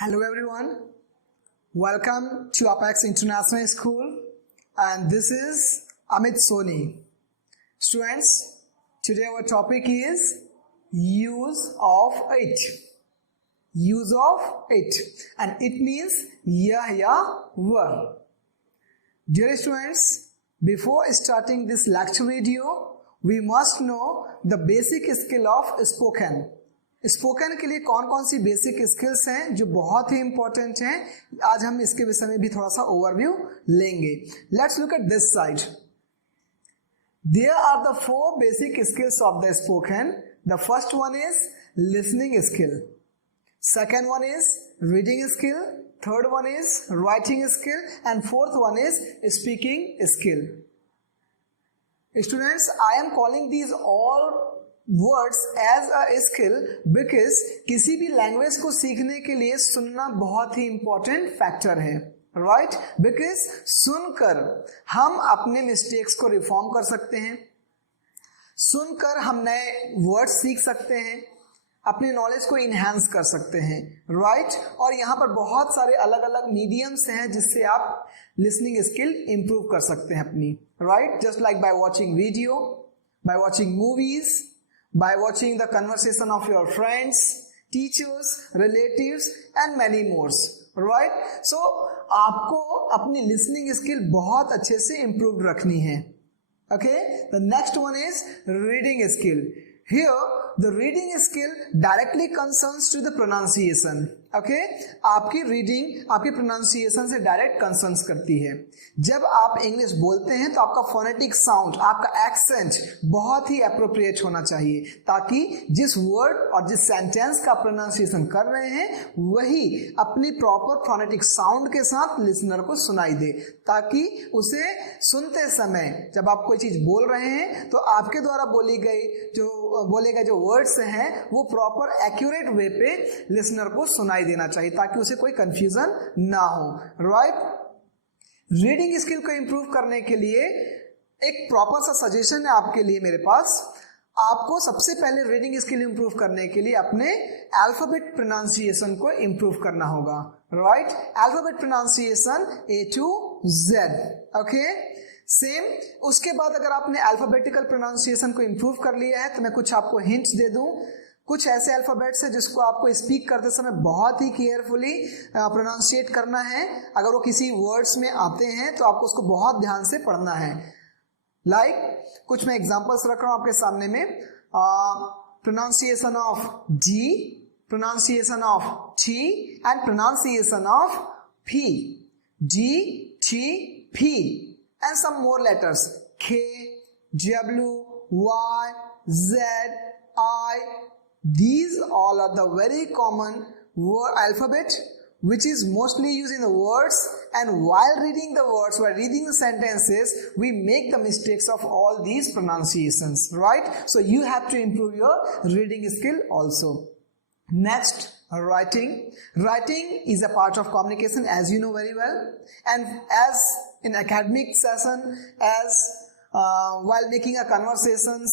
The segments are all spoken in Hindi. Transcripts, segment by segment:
Hello everyone, welcome to Apex International School and this is Amit Soni. Students, today our topic is use of it. Use of it and it means yah ya wah. Dear students, before starting this lecture video, we must know the basic skill of spoken. Spoken के लिए कौन कौन सी बेसिक स्किल्स हैं जो बहुत ही इंपॉर्टेंट हैं, आज हम इसके विषय में भी थोड़ा सा ओवरव्यू लेंगे. Let's look at this side. There are the 4 basic skills of the spoken. The first one is listening skill, second one is reading skill, third one is writing skill and fourth one is speaking skill. Students, I am calling these all words as a skill because किसी भी लैंग्वेज को सीखने के लिए सुनना बहुत ही इंपॉर्टेंट फैक्टर है, राइट? बिकॉज सुनकर हम अपने मिस्टेक्स को रिफॉर्म कर सकते हैं, सुनकर हम नए वर्ड्स सीख सकते हैं, अपने नॉलेज को इन्हांस कर सकते हैं, राइट? और यहाँ पर बहुत सारे अलग अलग मीडियम्स हैं जिससे आप लिसनिंग स्किल इंप्रूव कर सकते हैं अपनी, right? Just like by watching video, by watching movies, by watching the conversation of your friends, teachers, relatives and many more, right? So आपको अपनी listening skill बहुत अच्छे से improved रखनी है. Okay, the next one is reading skill. Here the reading skill directly concerns to the pronunciation. Okay, आपकी रीडिंग आपकी प्रोनाउंसिएशन से डायरेक्ट कंसर्न्स करती है. जब आप इंग्लिश बोलते हैं तो आपका फोनेटिक साउंड, आपका एक्सेंट बहुत ही अप्रोप्रिएट होना चाहिए ताकि जिस वर्ड और जिस सेंटेंस का प्रोनाउंसिएशन कर रहे हैं वही अपनी प्रॉपर फोनेटिक साउंड के साथ लिसनर को सुनाई दे, ताकि उसे सुनते समय जब आप कोई चीज बोल रहे हैं तो आपके द्वारा बोले गए जो वर्ड्स हैं वो प्रॉपर एक्यूरेट वे पे लिसनर को सुनाई देना चाहिए ताकि उसे कोई कंफ्यूजन ना हो, राइट? रीडिंग स्किल को इंप्रूव करने के लिए एक प्रॉपर सा सजेशन है आपके लिए मेरे पास. आपको सबसे पहले रीडिंग स्किल इंप्रूव करने के लिए अपने अल्फाबेट प्रोनाउंसिएशन को इंप्रूव करना होगा, right? Alphabet pronunciation A to Z. Okay, same. उसके बाद अगर आपने अल्फाबेटिकल प्रोनाउंसिएशन को इंप्रूव कर लिया है तो मैं कुछ आपको हिंट्स दे दूं. कुछ ऐसे अल्फाबेट्स हैं जिसको आपको स्पीक करते समय बहुत ही केयरफुली प्रोनाउंसिएट करना है. अगर वो किसी वर्ड्स में आते हैं तो आपको उसको बहुत ध्यान से पढ़ना है. लाइक कुछ मैं एग्जांपल्स रख रहा हूं आपके सामने में. Pronunciation of D, pronunciation of T and pronunciation of P. D, T, P and some more letters K, W, Y, Z, I. These all are the very common word alphabet which is mostly used in the words, and while reading the words, while reading the sentences, we make the mistakes of all these pronunciations, right? So you have to improve your reading skill also. Next, writing. Writing is a part of communication, as you know very well, and as in academic session, as while making a conversations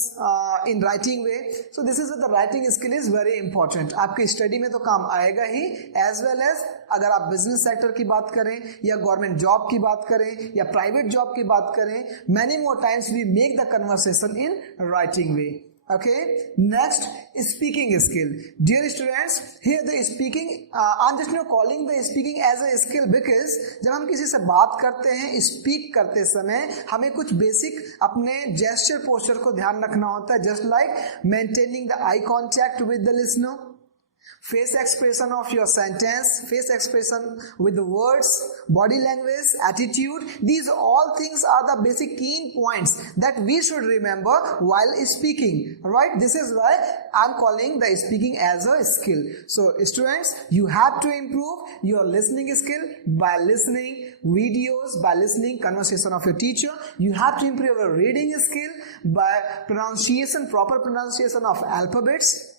in writing way. So this is the writing skill is very important. आपकी स्टडी में तो काम आएगा ही, as well as अगर आप बिजनेस सेक्टर की बात करें या गवर्नमेंट जॉब की बात करें या प्राइवेट जॉब की बात करें, many more times we make the conversation in writing way. Okay, next, speaking skill. Dear students, here the speaking, I'm just calling the speaking as a skill because जब हम किसी से बात करते हैं, speak करते समय हमें कुछ basic अपने gesture posture को ध्यान रखना होता है, just like maintaining the eye contact with the listener, face expression of your sentence, face expression with the words, body language, attitude. These all things are the basic key points that we should remember while speaking, right? This is why I'm calling the speaking as a skill. So students, you have to improve your listening skill by listening videos, by listening conversation of your teacher. You have to improve your reading skill by pronunciation, proper pronunciation of alphabets.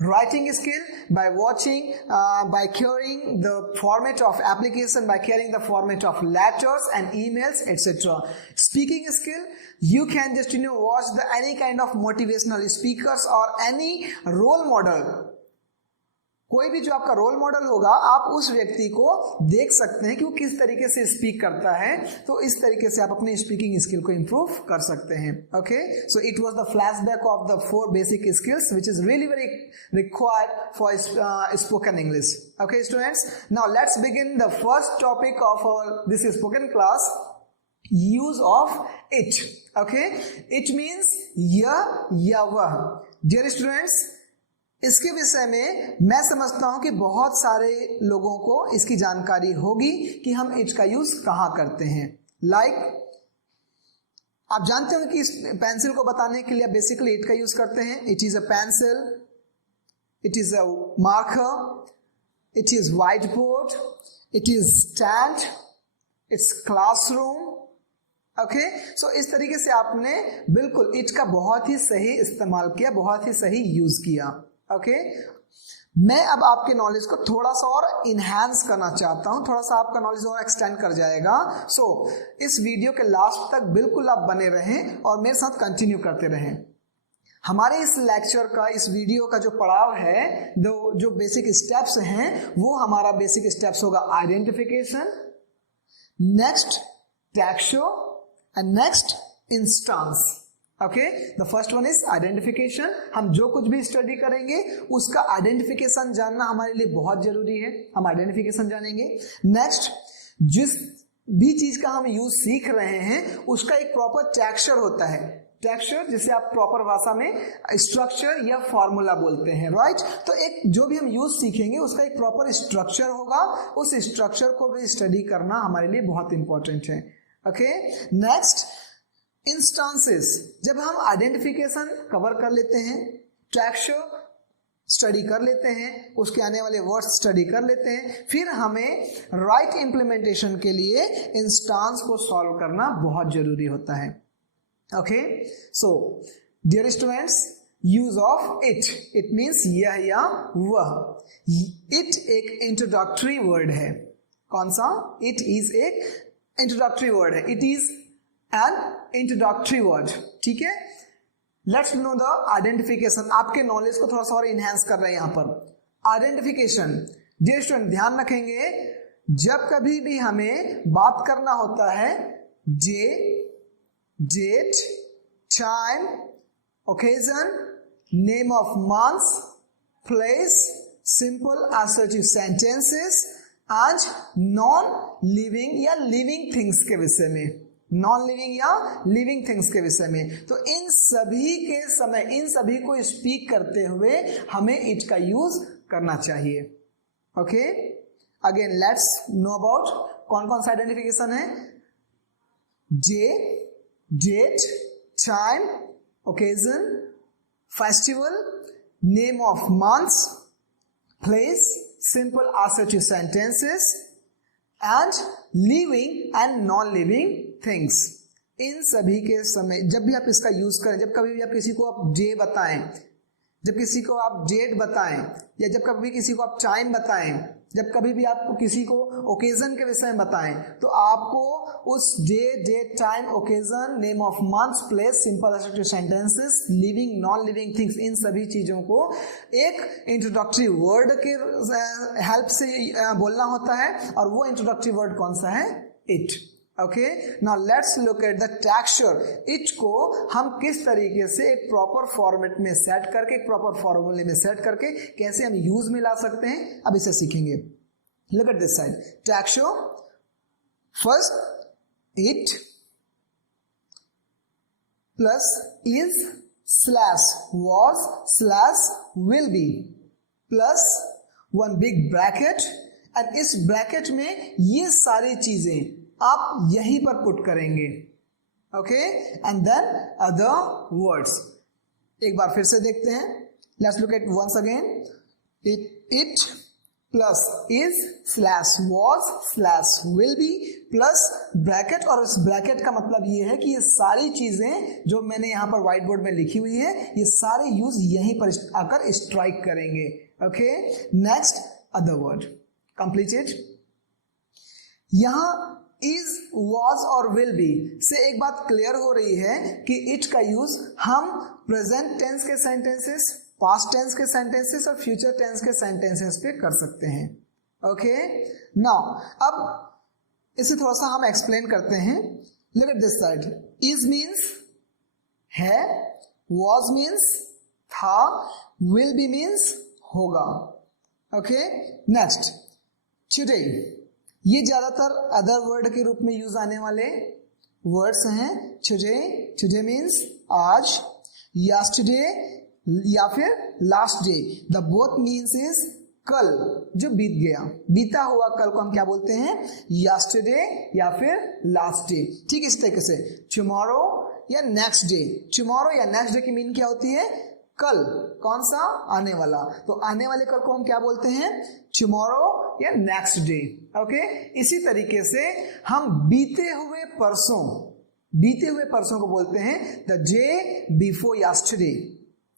Writing skill by watching, by carrying the format of application, by carrying the format of letters and emails, etc. Speaking skill, you can just watch any kind of motivational speakers or any role model कोई भी जो आपका रोल मॉडल होगा आप उस व्यक्ति को देख सकते हैं कि वो किस तरीके से स्पीक करता है, तो इस तरीके से आप अपनी स्पीकिंग स्किल को इंप्रूव कर सकते हैं. Okay, so it was the flashback of the 4 basic skills which is really very required for spoken English. Okay students, now let's begin the first topic of our this spoken class, use of it. Okay, it means यह या वह. Dear students, इसके विषय में मैं समझता हूं कि बहुत सारे लोगों को इसकी जानकारी होगी कि हम इट का यूज कहां करते हैं. लाइक आप जानते हो कि इस पेंसिल को बताने के लिए आप बेसिकली इट का यूज करते हैं. It is a pencil, it is a marker, it is whiteboard, it is stand, it's classroom. Okay, so इस तरीके से आपने बिल्कुल इट का बहुत ही सही इस्तेमाल किया, बहुत ही सही यूज किया. Okay, मैं अब आपके नॉलेज को थोड़ा सा और इनहैंस करना चाहता हूं, थोड़ा सा आपका नॉलेज और एक्सटेंड कर जाएगा. सो इस वीडियो के लास्ट तक बिल्कुल आप बने रहें और मेरे साथ कंटिन्यू करते रहें. हमारे इस लेक्चर का, इस वीडियो का जो पड़ाव है, जो बेसिक स्टेप्स हैं, वो हमारा बेसिक स्टेप्स होगा identification, next tag show and next instance. Okay, the first one is identification. हम जो कुछ भी स्टडी करेंगे उसका आइडेंटिफिकेशन जानना हमारे लिए बहुत जरूरी है. हम आइडेंटिफिकेशन जानेंगे. नेक्स्ट, जिस भी चीज का हम यूज सीख रहे हैं उसका एक प्रॉपर टेक्सचर होता है. टेक्सचर जिसे आप प्रॉपर भाषा में स्ट्रक्चर या फॉर्मूला बोलते हैं, राइट. तो एक जो भी हम यूज सीखेंगे उसका एक प्रॉपर स्ट्रक्चर होगा, उस स्ट्रक्चर को भी स्टडी करना हमारे लिए बहुत इंपॉर्टेंट है. Okay, next instances. जब हम आइडेंटिफिकेशन कवर कर लेते हैं, टेक्सचर स्टडी कर लेते हैं, उसके आने वाले वर्ड्स स्टडी कर लेते हैं, फिर हमें राइट इंप्लीमेंटेशन के लिए इंस्टांस को सॉल्व करना बहुत जरूरी होता है. Okay, so dear students, use of it. It means यह या वह. It एक introductory word है. कौन सा? It is एक introductory word है. It is an introductory word. ठीक है? Let's know the identification. आपके नॉलेज को थोड़ा सा और इनहेंस कर रहे हैं यहाँ पर. Identification. Dear student, ध्यान रखेंगे जब कभी भी हमें बात करना होता है date, time, occasion, name of month, place, simple assertive sentences and non-living या living things के विषय में, non-living या living things के विषय में. तो इन सभी के समय, इन सभी को स्पीक करते हुए हमें इट का यूज करना चाहिए. Okay, again let's know about कौन कौन सा आइडेंटिफिकेशन है. date, time, occasion, festival, name of months, place, simple assertive sentences and living and non-living things. इन सभी के समय जब भी आप इसका यूज करें, जब कभी भी आप किसी को आप डे बताएं, जब किसी को आप डेट बताएं, या जब कभी किसी को आप टाइम बताएं, जब कभी भी आपको किसी को ओकेजन के विषय में बताएं, तो आपको उस date, time, occasion, name of month, place, simple assertive sentences, living, non living things, इन सभी चीजों को एक इंट्रोडक्टरी वर्ड के हेल्प से बोलना होता है. और वो इंट्रोडक्टरी वर्ड कौन सा है? It. Okay, now let's look at the texture. It को हम किस तरीके से एक प्रॉपर फॉर्मेट में सेट करके, एक प्रॉपर फॉर्मूले में सेट करके कैसे हम यूज में ला सकते हैं, अब इसे सीखेंगे. Look at this side. Texture, first it plus is slash was slash will be plus one big bracket, and इस ब्रैकेट में ये सारी चीजें आप यहीं पर पुट करेंगे. Okay, and then other words. एक बार फिर से देखते हैं. Let's look at once again. It plus is slash was slash will be plus bracket, और इस ब्रैकेट का मतलब ये है कि ये सारी चीजें जो मैंने यहां पर व्हाइट बोर्ड में लिखी हुई है, ये सारे यूज यहीं पर आकर स्ट्राइक करेंगे. Okay, next other word. Completed. यहां इज, वॉज और विल बी से एक बात क्लियर हो रही है कि इट का यूज हम प्रेजेंट टेंस के सेंटेंसेस पास्ट टेंस के सेंटेंसेस और फ्यूचर टेंस के सेंटेंसेस पे कर सकते हैं। ओके, नाउ अब इसे थोड़ा सा हम एक्सप्लेन करते हैं। Look at this side, is means है, was मीन्स था, will be मीन्स होगा। ओके, नेक्स्ट टुडे, ये ज्यादातर अदर वर्ड के रूप में यूज आने वाले वर्ड्स हैं। टुडे, टुडे मीन्स आज, यस्टरडे या फिर last day, the both means is कल जो बीत गया, बीता हुआ कल को हम क्या बोलते हैं, यस्टरडे या फिर लास्ट डे। ठीक इस तरीके से टुमारो या नेक्स्ट डे, टुमारो या नेक्स्ट डे की मीनिंग क्या होती है, कल, कौन सा, आने वाला, तो आने वाले कल को हम क्या बोलते हैं, टुमारो या नेक्स्ट डे। ओके, इसी तरीके से हम बीते हुए परसों को बोलते हैं the day before yesterday,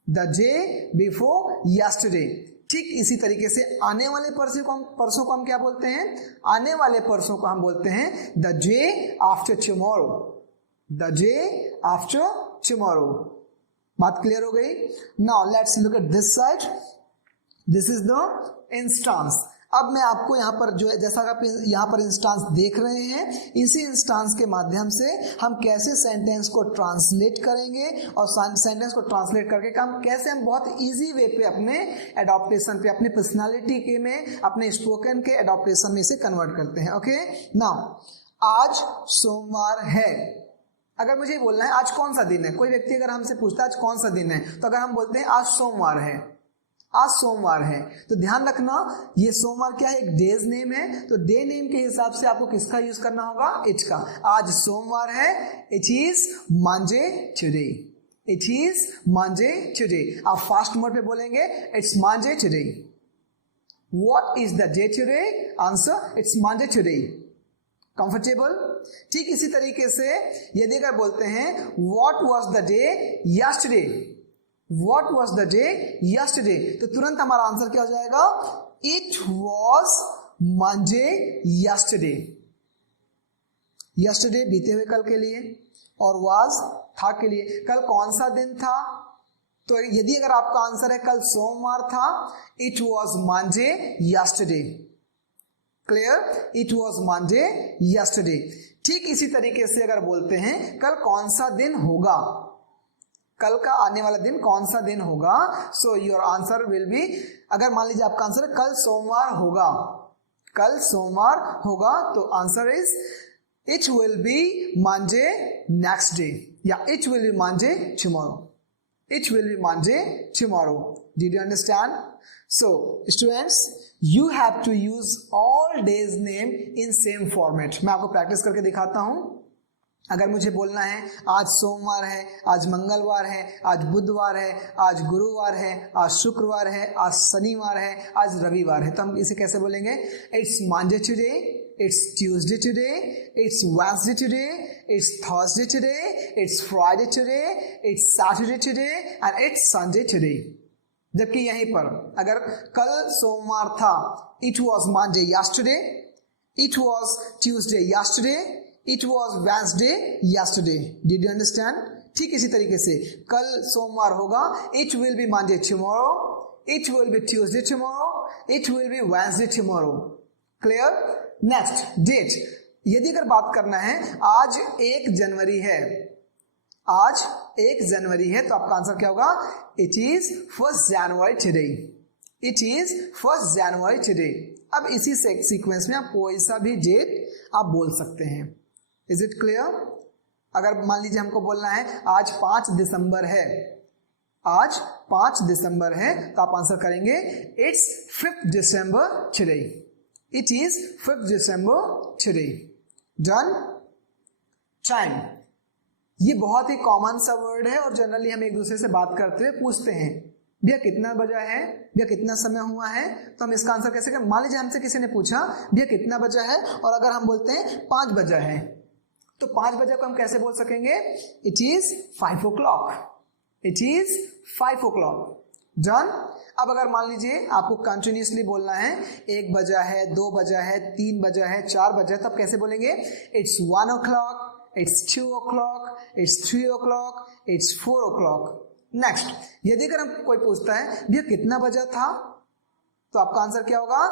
the day before yesterday. ठीक इसी तरीके से आने वाले परसों को हम क्या बोलते हैं, आने वाले परसों को हम बोलते हैं the day after tomorrow, the day after tomorrow. बात क्लियर हो गई। Now let's look at this side, this is the instance. अब मैं आपको यहाँ पर जो है, जैसा आप यहाँ पर इंस्टांस देख रहे हैं, इसी इंस्टांस के माध्यम से हम कैसे सेंटेंस को ट्रांसलेट करेंगे और सेंटेंस को ट्रांसलेट करके कैसे हम बहुत इजी वे पे अपने एडॉप्टेशन पे, अपने पर्सनालिटी के में, अपने स्पोकन के एडॉप्टेशन में इसे कन्वर्ट करते हैं। ओके, नाउ आज सोमवार है, अगर मुझे बोलना है आज कौन सा दिन है, कोई व्यक्ति अगर हमसे पूछता है आज कौन सा दिन है, तो अगर हम बोलते हैं आज सोमवार है, आज सोमवार है, तो ध्यान रखना ये सोमवार क्या है, एक डेज नेम है, तो डे नेम के हिसाब से आपको किसका यूज करना होगा, इट का। आज सोमवार है, it is Monday today, it is Monday today. आप फास्ट मोड पे बोलेंगे it's Monday today. What is the day today, answer it's Monday today. Comfortable. ठीक इसी तरीके से यदि अगर बोलते हैं what was the day yesterday, What was the day yesterday, तो तुरंत हमारा आंसर क्या हो जाएगा, It was Monday yesterday। Yesterday बीते हुए कल के लिए और was था के लिए, कल कौन सा दिन था, तो यदि अगर आपका आंसर है कल सोमवार था, It was Monday yesterday। Clear, It was Monday yesterday। ठीक इसी तरीके से अगर बोलते हैं कल कौन सा दिन होगा, कल का आने वाला दिन कौन सा दिन होगा, so your answer will be, अगर मान लीजिए आपका आंसर कल सोमवार होगा, कल सोमवार होगा, तो answer is it will be Monday next day, या it will be Monday tomorrow, it will be Monday tomorrow. Did you understand? So students, you have to use all days name in same format. मैं आपको प्रैक्टिस करके दिखाता हूं। अगर मुझे बोलना है आज सोमवार है, आज मंगलवार है, आज बुधवार है, आज गुरुवार है, आज शुक्रवार है, आज शनिवार है, आज रविवार है, तो हम इसे कैसे बोलेंगे, it's Monday today, it's Tuesday today, it's Wednesday today, it's Thursday today, it's Friday today, it's Saturday today and it's Sunday today. जबकि यहीं पर अगर कल सोमवार था, it was Monday yesterday, it was Tuesday yesterday, it was Wednesday yesterday. Did you understand? ठीक इसी तरीके से कल सोमवार होगा, it will be Monday tomorrow, it will B Tuesday tomorrow, it will B Wednesday tomorrow. Clear? Next, date. यदि अगर बात करना है आज 1 जनवरी है, आज 1 जनवरी है, तो आपका आंसर क्या होगा, it is 1 January today, it is 1 January today. अब इसी सीक्वेंस में आप कोई सा भी डेट आप बोल सकते हैं। Is it clear? अगर मान लीजिए हमको बोलना है आज 5 दिसंबर है, आज 5 दिसंबर है, तो आप आंसर करेंगे it's 5th December today, it is 5th December today. Done? Time, ये बहुत ही कॉमन सा वर्ड है और जनरली हम एक दूसरे से बात करते हुए पूछते हैं भैया कितना बजा है, भैया कितना समय हुआ है, तो हम इसका आंसर कैसे करें। मान लीजिए हमसे किसी ने पूछा भैया कितना बजा है, और अगर हम बोलते हैं 5 बजा है, तो 5 बजे को हम कैसे बोल सकेंगे, it is 5 o'clock, it is 5 o'clock। Done? अब अगर मान लीजिए आपको कंटिन्यूसली बोलना है 1 बजा है, 2 बजा है, 3 बजा है, 4 बजा है, तब कैसे बोलेंगे, it's 1 o'clock, it's 2 o'clock, it's 3 o'clock, it's 4 o'clock। Next, यदि अगर हम कोई पूछता है भैया कितना बजा था, तो आपका आंसर क्या होगा?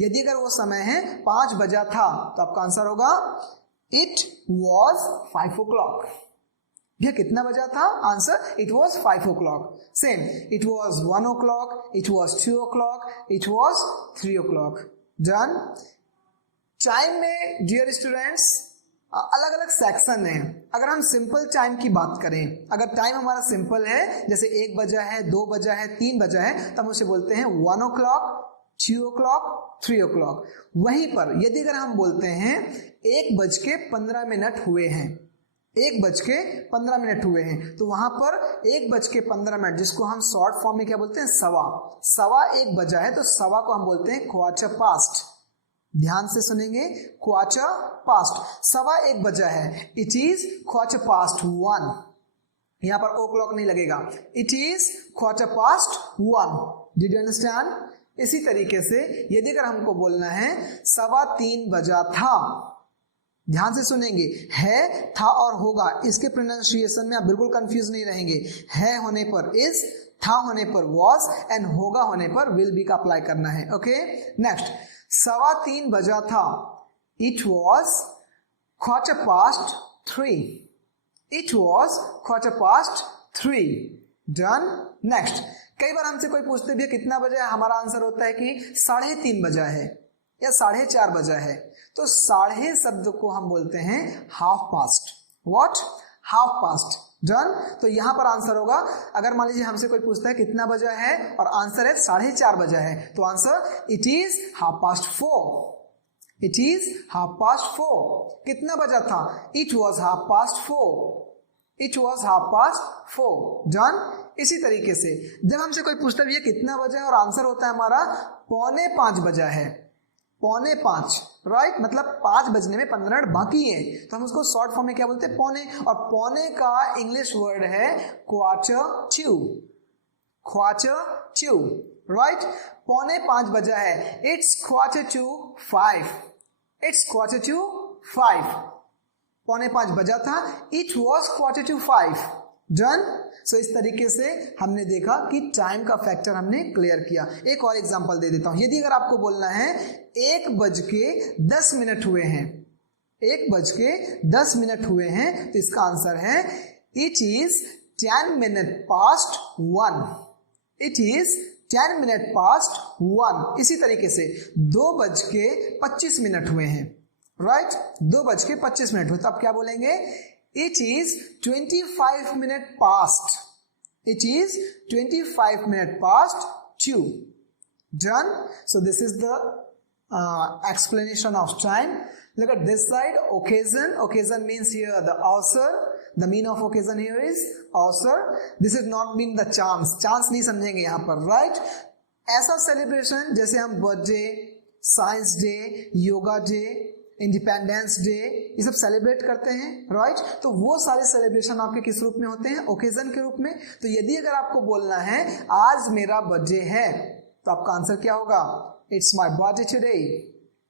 यदि अगर वो समय है 5 बजा था तो आपका आंसर होगा इट वॉज 5 o'clock। भैया कितना बजा था? Answer it was 5 o'clock। Same, it was 1 o'clock, it was 2 o'clock, it was 3 o'clock। Done. Chyme में डियर स्टूडेंट्स अलग अलग सेक्शन है। अगर हम सिंपल टाइम की बात करें, अगर टाइम हमारा सिंपल है, जैसे 1 बजा है, 2 बजा है, 3 बजा है, तो हम उसे बोलते हैं 1 o'clock, 2 o'clock, 3 o'clock। वहीं पर यदि अगर हम बोलते हैं 1:15 हुए हैं, 1:15 हुए हैं, तो वहां पर 1:15, जिसको हम शॉर्ट फॉर्म में क्या बोलते हैं? सवा 1 बजा है, तो सवा को हम बोलते हैं क्वार्टर पास्ट। ध्यान से सुनेंगे, क्वार्टर पास्ट, सवा 1 बजा है, इट इज क्वार्टर पास्ट 1। यहां पर ओ क्लॉक नहीं लगेगा, it is quarter past 1। Did you understand? इसी तरीके से यदि अगर हमको बोलना है 3:15 बजा था, ध्यान से सुनेंगे, है, था और होगा, इसके प्रोनाउंसिएशन में आप बिल्कुल कंफ्यूज नहीं रहेंगे। है होने पर इज, था होने पर वॉज, एंड होगा होने पर विल बी का अप्लाई करना है। ओके, नेक्स्ट, 3:15 बजा था, it was quarter past 3। It was quarter past 3। Done. Next, कई बार हमसे कोई पूछते भी कितना बजा है, हमारा आंसर होता है कि 3:30 बजा है या 4:30 बजा है, तो साढ़े शब्द को हम बोलते हैं half past. What? Half past. Done. तो यहां पर आंसर होगा, अगर मान लीजिए हमसे कोई पूछता है कितना बजा है और आंसर है 4:30 बजा है, तो answer it is 4:30। It is 4:30। कितना बजा था? It was 4:30। It was 4:30। Done. इसी तरीके से जब हमसे कोई पूछता है कितना बजा है और आंसर होता है हमारा 4:45 बजा है, 4:45, राइट, मतलब 5 बजने में 15 मिनट बाकी है, तो हम उसको शॉर्ट फॉर्म में क्या बोलते हैं? पौने। और पौने का इंग्लिश वर्ड है quarter to. Quarter to, right. 4:45 बजा है, it's quarter to 5। It's quarter to 5। 4:45 बजा था, it was quarter to 5। Done. So इस तरीके से हमने देखा कि टाइम का फैक्टर हमने क्लियर किया। एक और एग्जांपल दे देता हूं। यदि अगर आपको बोलना है 1:10 हुए हैं, 1:10 हुए हैं, तो इसका आंसर है it is 10 minutes past 1। It is 10 minutes past 1। इसी तरीके से 2:25 हुए हैं, राइट, 2:25 हुए, तो आप क्या बोलेंगे? It is 25 minutes past. It is 25 minutes past 2. Done. So this is the explanation of time. Look at this side. Occasion. Occasion means here the author. The meaning of occasion here is author. This is not mean the chance. Chance नहीं समझेंगे यहाँ पर, right? ऐसा सेलिब्रेशन जैसे हम birthday, science day, yoga day, independence day, ये सब सेलिब्रेट करते हैं, राइट। तो वो सारे सेलिब्रेशन आपके किस रूप में होते हैं? ओकेजन के रूप में। तो यदि अगर आपको बोलना है आज मेरा बर्थडे है, तो आपका आंसर क्या होगा? It's my birthday today.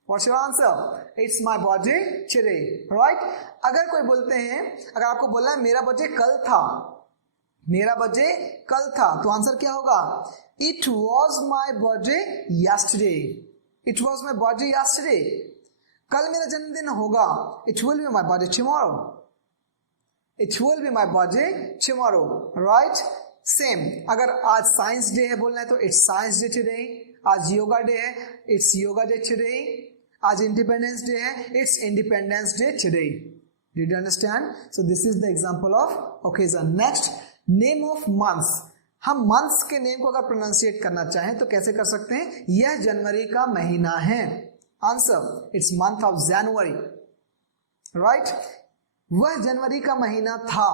What's your answer? It's my birthday today, right. अगर कोई बोलते हैं, अगर आपको बोलना है मेरा बर्थडे कल था, मेरा बर्थडे कल था, तो आंसर क्या होगा? It was my birthday yesterday. It was my birthday yesterday. कल मेरा जन्मदिन होगा, it will be my birthday tomorrow. It will be my birthday tomorrow, right. Same, अगर आज साइंस डे है बोलना है तो इट्स साइंस डे टुडे। आज योगा डे है, इट्स योगा डे टुडे। आज इंडिपेंडेंस डे है, it's independence day today. Did you understand? So this is the example of occasion. Next, name of months. हम मंथ्स के नेम को अगर प्रोनाउंसिएट करना चाहें तो कैसे कर सकते हैं? यह जनवरी का महीना है। Answer, it's month of January, right. वह जनवरी का महीना था।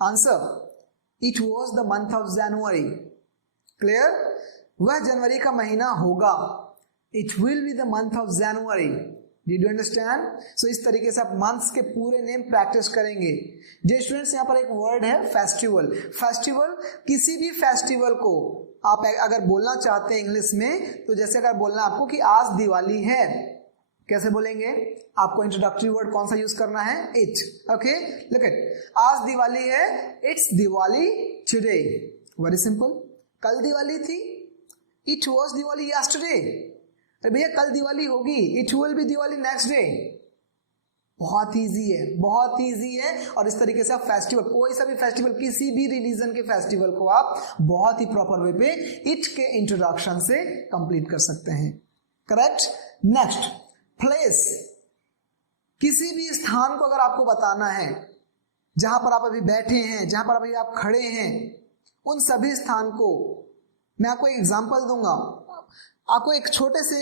Answer, it was the month of January. Clear? वह जनवरी का महीना होगा, it will be the month of January. Did you understand? So इस तरीके से आप मंथ्स के पूरे नेम प्रैक्टिस करेंगे। जो स्टूडेंट्स, यहाँ पर एक वर्ड है फेस्टिवल। फेस्टिवल, किसी भी फेस्टिवल को आप अगर बोलना चाहते हैं इंग्लिश में, तो जैसे अगर बोलना आपको कि आज दिवाली है, कैसे बोलेंगे? आपको इंट्रोडक्टरी वर्ड कौन सा यूज करना है? इट. Okay, look it. आज दिवाली है, it's Diwali today. Very simple. कल दिवाली थी, इट वाज दिवाली यस्टरडे. अरे भैया कल दिवाली होगी, it will B Diwali next day. बहुत इजी है, बहुत इजी है. और इस तरीके से आप फेस्टिवल, कोई सा भी फेस्टिवल, किसी भी रिलीजन के फेस्टिवल को आप बहुत ही प्रॉपर वे पे इट के इंट्रोडक्शन से कंप्लीट कर सकते हैं. करेक्ट. Next, place. किसी भी स्थान को अगर आपको बताना है, जहां पर आप अभी बैठे हैं, जहां पर अभी आप खड़े हैं, उन सभी स्थान को मैं आपको एक एग्जांपल दूंगा. आपको एक छोटे से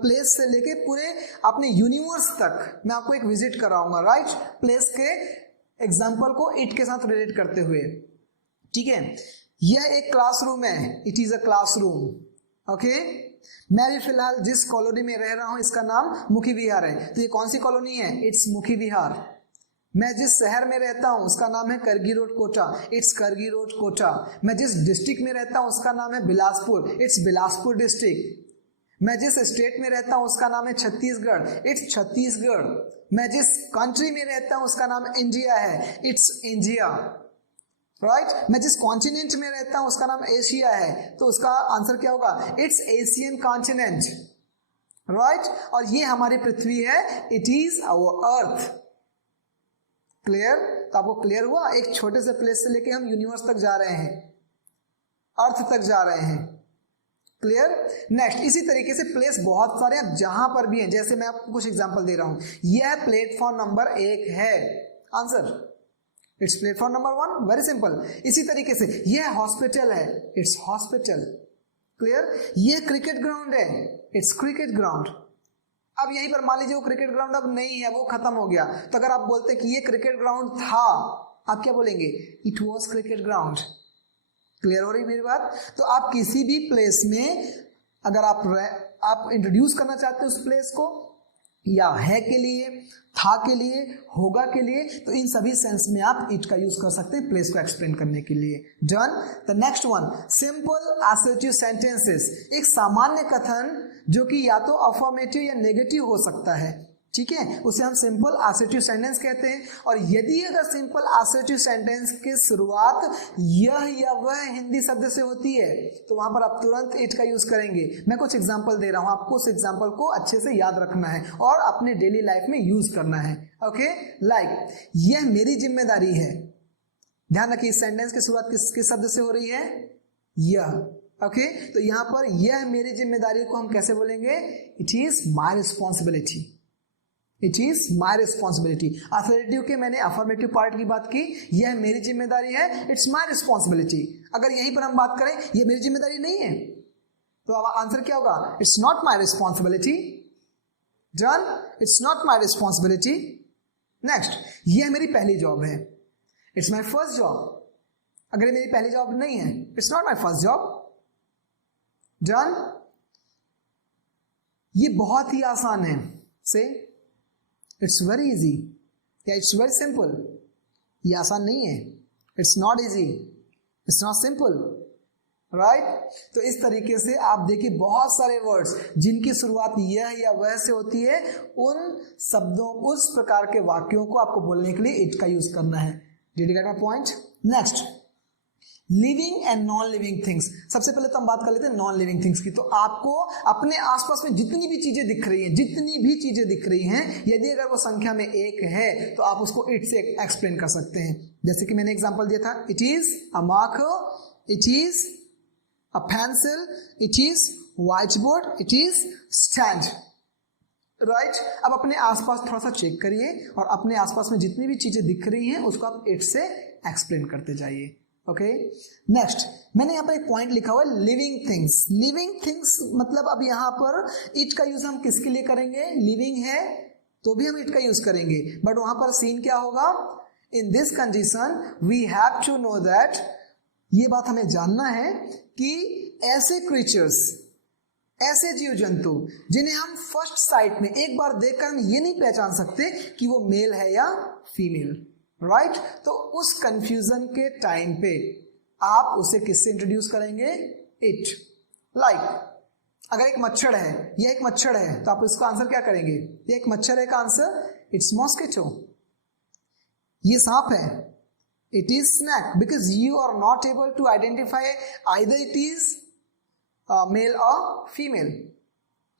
प्लेस से लेके पूरे अपने यूनिवर्स तक मैं आपको एक विजिट कराऊंगा. राइट. प्लेस के एग्जांपल को इट के साथ रिलेट करते हुए. ठीक है. यह एक क्लासरूम है, it is a classroom. Okay. मैं भी फिलहाल जिस कॉलोनी में रह रहा हूं इसका नाम मुखी विहार है. तो ये कौन सी कॉलोनी है? इट्स मुखी विहार. मैं जिस शहर में रहता हूं उसका नाम है करगी रोड कोटा. इट्स करगी रोड कोटा. मैं जिस डिस्ट्रिक्ट में रहता हूं उसका नाम है बिलासपुर. It's Bilaspur district. मैं जिस स्टेट में रहता हूं उसका नाम है छत्तीसगढ़. इट्स छत्तीसगढ़. मैं जिस कंट्री में रहता हूं उसका नाम इंडिया है. It's India. राइट. मैं जिस कॉन्टिनेंट में रहता हूं उसका नाम एशिया है. तो उसका आंसर क्या होगा? It's Asian continent. राइट. और ये हमारी पृथ्वी है, it is our earth. Clear? तो आपको क्लियर हुआ? एक छोटे से प्लेस से लेके हम यूनिवर्स तक जा रहे हैं, अर्थ तक जा रहे हैं. क्लियर? नेक्स्ट, इसी तरीके से प्लेस बहुत सारे आप जहां पर भी हैं. जैसे मैं आपको कुछ एग्जांपल दे रहा हूं. यह प्लेटफॉर्म नंबर 1 है. Answer it's platform number 1. Very simple. इसी तरीके से यह हॉस्पिटल है, इट्स हॉस्पिटल. क्लियर? यह क्रिकेट ग्राउंड है, इट्स क्रिकेट ग्राउंड. अब यहीं पर मान लीजिए वो क्रिकेट ग्राउंड अब नहीं है, वो खत्म हो गया. तो अगर आप बोलते कि ये क्रिकेट ग्राउंड था, आप क्या बोलेंगे? It was cricket ground. Clear हो रही मेरी बात? तो आप किसी भी प्लेस में अगर आप इंट्रोड्यूस करना चाहते हो उस प्लेस को, या है के लिए, था के लिए, होगा के लिए, तो इन सभी सेंस में आप इट का यूज कर सकते हैं प्लेस को एक्सप्लेन करने के लिए. Done. The next one, simple assertive sentences. एक सामान्य कथन जो कि या तो अफर्मेटिव या नेगेटिव हो सकता है. ठीक है, उसे हम सिंपल असर्टिव सेंटेंस कहते हैं. और यदि अगर सिंपल असर्टिव सेंटेंस की शुरुआत यह या वह हिंदी शब्द से होती है तो वहां पर आप तुरंत इट का यूज करेंगे. मैं कुछ एग्जांपल दे रहा हूं, आपको उस एग्जांपल को अच्छे से याद रखना है और अपने डेली लाइफ में यूज करना है. ओके. लाइक, यह मेरी जिम्मेदारी है. ध्यान रखिए, इस सेंटेंस की शुरुआत किस शब्द से हो रही है? यह. ओके. तो यहां पर यह मेरी जिम्मेदारी को हम कैसे बोलेंगे? It is my responsibility. It is my responsibility. Affirmative के मैंने अफर्मेटिव पार्ट की बात की, यह मेरी जिम्मेदारी है, इट्स माई रिस्पॉन्सिबिलिटी. अगर यहीं पर हम बात करें यह मेरी जिम्मेदारी नहीं है, तो अब आंसर क्या होगा? It's not my responsibility. Done. It's not my responsibility. Next, यह मेरी पहली जॉब है. It's my first job. अगर ये मेरी पहली जॉब नहीं है, it's not my first job. Done. ये बहुत ही आसान है. से इट्स वेरी इजी या इट्स वेरी सिंपल. ये आसान नहीं है. It's not easy, it's not simple. Right. तो इस तरीके से आप देखिए बहुत सारे वर्ड्स जिनकी शुरुआत यह या वह से होती है, उन शब्दों, उस प्रकार के वाक्यों को आपको बोलने के लिए इट का यूज करना है. Did you get my point? Next, living and non living things. सबसे पहले तो हम बात कर लेते हैं नॉन लिविंग थिंग्स की. तो आपको अपने आसपास में जितनी भी चीजें दिख रही हैं, जितनी भी चीजें दिख रही हैं, यदि अगर वो संख्या में 1 है तो आप उसको इट से एक्सप्लेन कर सकते हैं. जैसे कि मैंने एग्जांपल दिया था, it is a marker, it is a pencil, it is white board, it is stand. Right. अब अपने आसपास थोड़ा सा चेक करिए और अपने आसपास में जितनी भी चीजें दिख रही हैं उसको आप इट से एक्सप्लेन करते जाइए. ओके. नेक्स्ट, मैंने यहाँ पर एक पॉइंट लिखा हुआ है लिविंग थिंग्स. लिविंग थिंग्स मतलब अब यहाँ पर इट का यूज हम किसके लिए करेंगे? लिविंग है तो भी हम इट का यूज करेंगे, बट वहां पर सीन क्या होगा? In this condition we have to know that, ये बात हमें जानना है कि ऐसे क्रीचर्स, ऐसे जीव जंतु जिन्हें हम फर्स्ट साइट में एक बार देखकर हम ये नहीं पहचान सकते कि वो मेल है या फीमेल. राइट. तो उस कंफ्यूजन के टाइम पे आप उसे किससे इंट्रोड्यूस करेंगे? इट. लाइक अगर एक मच्छर है, ये एक मच्छर है, तो आप इसका आंसर क्या करेंगे? ये एक मच्छर है का आंसर इट्स मॉस्किटो। ये सांप है, it is snake, because you are not able to identify either it is male और फीमेल।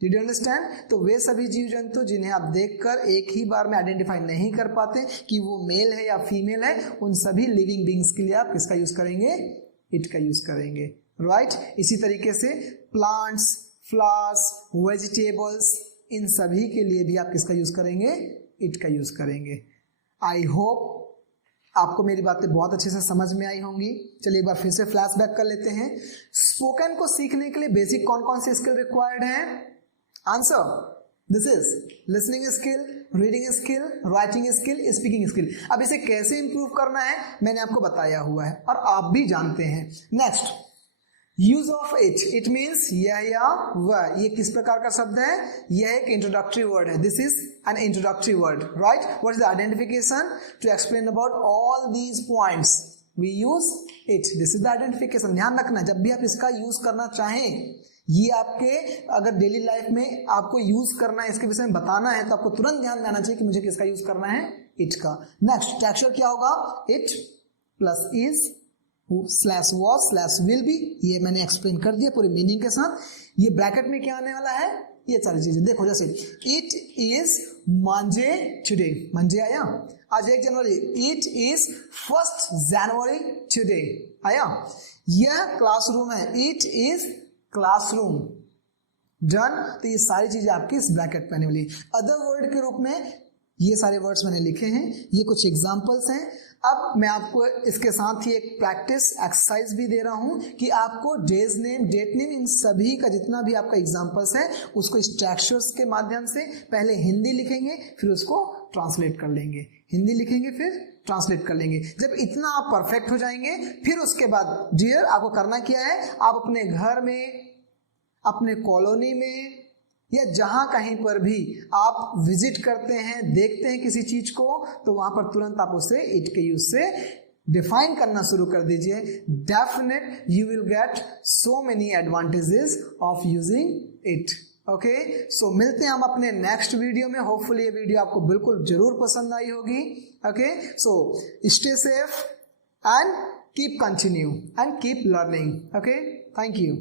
Did you understand? तो वे सभी जीव जंतु जिन्हें आप देखकर एक ही बार में आइडेंटिफाई नहीं कर पाते कि वो मेल है या फीमेल है, उन सभी लिविंग बींग्स के लिए आप किसका यूज करेंगे? इट का यूज करेंगे, राइट? इसी तरीके से प्लांट्स, फ्लावर्स, वेजिटेबल्स, इन सभी के लिए भी आप किसका यूज करेंगे? इट का यूज करेंगे। आई होप आपको मेरी बातें बहुत अच्छे से समझ में आई होंगी। चलिए एक बार फिर से फ्लैशबैक कर लेते हैं। स्पोकन को सीखने के लिए बेसिक कौन कौन से स्किल रिक्वायर्ड है? Answer, this is listening skill, reading skill, writing skill, speaking skill. अब इसे कैसे इंप्रूव करना है मैंने आपको बताया हुआ है और आप भी जानते हैं। Next, use of it, it means यह या वह। ये किस प्रकार का शब्द है? यह एक इंट्रोडक्टरी वर्ड है। This is an introductory word, right? What is the identification? To explain about all these points we use it. This is the identification. ध्यान रखना, जब भी आप इसका यूज करना चाहें, ये आपके अगर डेली लाइफ में आपको यूज करना है, इसके विषय में बताना है, तो आपको तुरंत ध्यान में आना चाहिए कि मुझे किसका यूज करना है? इट का। नेक्स्ट, टेक्सचर क्या होगा? It plus is slash was slash will be. ये मैंने एक्सप्लेन कर दिया पूरी मीनिंग के साथ। ये ब्रैकेट में क्या आने वाला है? ये सारी चीजें देखो, जैसे it is Monday today, Monday आया आज 1 जनवरी। इट इज 1 जनवरी टुडे आया। यह क्लासरूम है, इट इज क्लासरूम, डन। तो ये सारी चीजें आपकी इस ब्रैकेट में आने वाली। अदर वर्ड के रूप में ये सारे वर्ड्स मैंने लिखे हैं, ये कुछ एग्जांपल्स हैं। अब मैं आपको इसके साथ ही एक प्रैक्टिस एक्सरसाइज भी दे रहा हूं कि आपको डेज नेम, डेट नेम, इन सभी का जितना भी आपका एग्जांपल्स है उसको स्ट्रक्चर्स के माध्यम से पहले हिंदी लिखेंगे, फिर उसको ट्रांसलेट कर लेंगे। हिंदी लिखेंगे फिर ट्रांसलेट कर लेंगे। जब इतना आप परफेक्ट हो जाएंगे, फिर उसके बाद डियर आपको करना क्या है? आप अपने घर में, अपने कॉलोनी में या जहां कहीं पर भी आप विजिट करते हैं, देखते हैं किसी चीज को, तो वहां पर तुरंत आप उसे इट के यूज से डिफाइन करना शुरू कर दीजिए। Definite you will get so many advantages of using it. Okay, so मिलते हैं हम अपने नेक्स्ट वीडियो में। होपफुली ये वीडियो आपको बिल्कुल जरूर पसंद आई होगी। Okay, so stay safe and keep continue and keep learning. Okay, thank you.